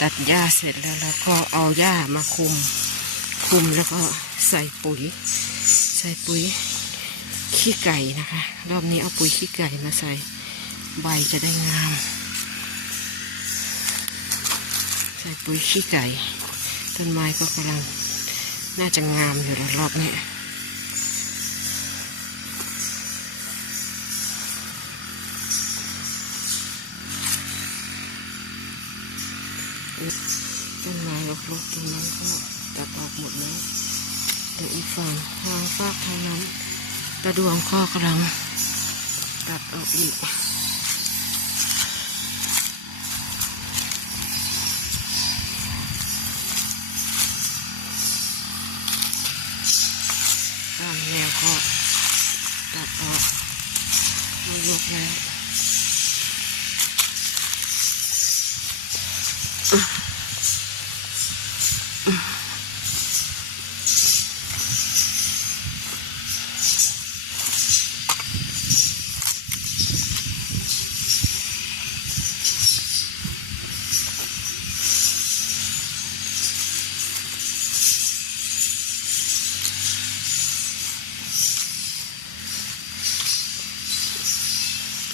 ตัดหญ้าเสร็จแล้วเราก็เอาหญ้ามาคุม คุมแล้วก็ใส่ปุ๋ย ใส่ปุ๋ยขี้ไก่นะคะ รอบนี้เอาปุ๋ยขี้ไก่มาใส่ใบจะได้งาม ใส่ปุ๋ยขี้ไก่ ต้นไม้ก็กำลังน่าจะงามอยู่แล้วรอบนี้ ต้นไม้รกๆตรงนั้นก็ตัดออกหมดแล้วเดี๋ยวอีกฝั่งทางฟากทางนั้นตะดวงก็กำลังตัดออกอีกตามแนวก็ตัดออกมันหมดแล้ว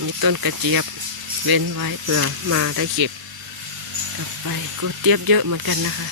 มีต้นกระเจี๊ยบเว้นไว้เผื่อมาได้เก็บกลับไปกูเจี๊ยบเยอะเหมือนกันนะคะ